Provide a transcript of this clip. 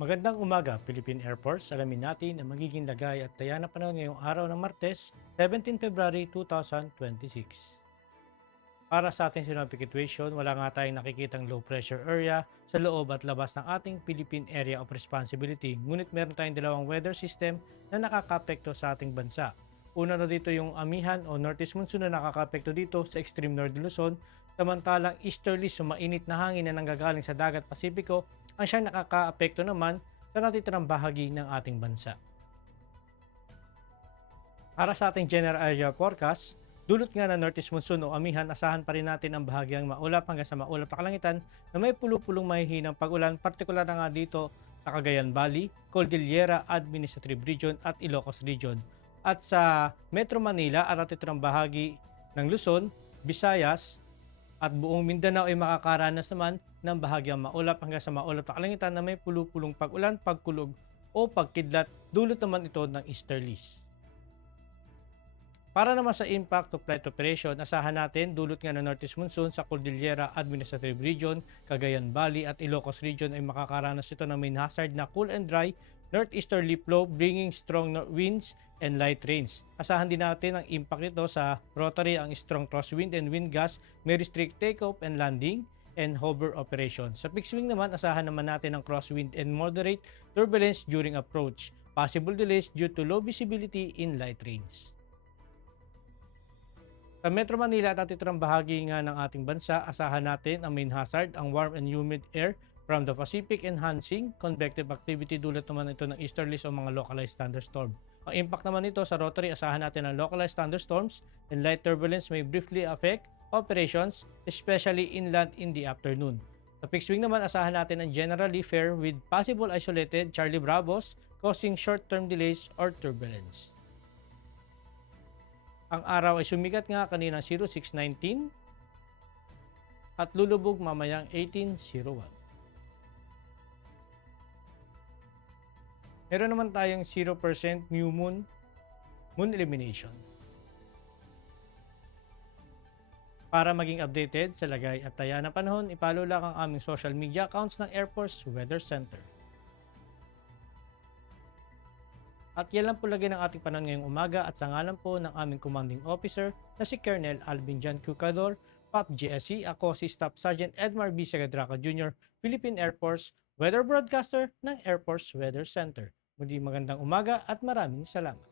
Magandang umaga, Philippine Air Force. Alamin natin ang magiging lagay at taya na panahon ngayong araw ng Martes, 17 February 2026. Para sa ating synoptic situation, wala nga tayong nakikitang low pressure area sa loob at labas ng ating Philippine Area of Responsibility. Ngunit meron tayong dalawang weather system na nakakapekto sa ating bansa. Una na dito yung amihan o northeast monsoon na nakakapekto dito sa extreme north Luzon, samantalang easterly sumainit na hangin na nanggagaling sa dagat Pasipiko ang siyang nakakaapekto naman sa natitirang bahagi ng ating bansa. Para sa ating general area forecast, dulot nga ng northeast monsoon o amihan, asahan pa rin natin ang bahagyang maulap hanggang sa maulap na kalangitan na may pulupulong mahihinang pag-ulan, partikular na nga dito sa Cagayan Valley, Cordillera Administrative Region at Ilocos Region. At sa Metro Manila at natitirang bahagi ng Luzon, Visayas at buong Mindanao ay makakaranas naman ng bahagyang maulap hanggang sa maulap na kalangitan na may pulupulong pag-ulan, pagkulog o pagkidlat, dulot naman ito ng easterlies. Para naman sa impact of flight operation, asahan natin dulot nga ng northeast monsoon sa Cordillera Administrative Region, Cagayan Valley at Ilocos Region ay makakaranas ito ng main hazard na cool and dry northeasterly flow bringing strong winds and light rains. Asahan din natin ang impact nito sa rotary, ang strong crosswind and wind gusts may restrict takeoff and landing and hover operation. Sa fixed wing naman, asahan naman natin ang crosswind and moderate turbulence during approach. Possible delays due to low visibility in light rains. Sa Metro Manila at natitirang bahagi nga ng ating bansa, asahan natin ang main hazard, ang warm and humid air from the Pacific enhancing convective activity, dulot naman ito ng easterlies o mga localized thunderstorm. Ang impact naman nito sa rotary, asahan natin ang localized thunderstorms and light turbulence may briefly affect operations, especially inland in the afternoon. Sa fixed wing naman, asahan natin ang generally fair with possible isolated Charlie Bravos causing short-term delays or turbulence. Ang araw ay sumikat nga kanina 0619 at lulubog mamayang 1801. Meron naman tayong 0% new moon illumination. Para maging updated sa lagay at taya na panahon, ipalo lang ang aming social media accounts ng Air Force Weather Center. At yan lang po lagi ng ating panahon ngayong umaga, at sa ngalan po ng aming commanding officer na si Colonel Alvin Jan Cucador, PAP GSC, ako si Staff Sergeant Edmar B. Sagadraca Jr., Philippine Air Force Weather Broadcaster ng Air Force Weather Center. Muli magandang umaga at maraming salamat.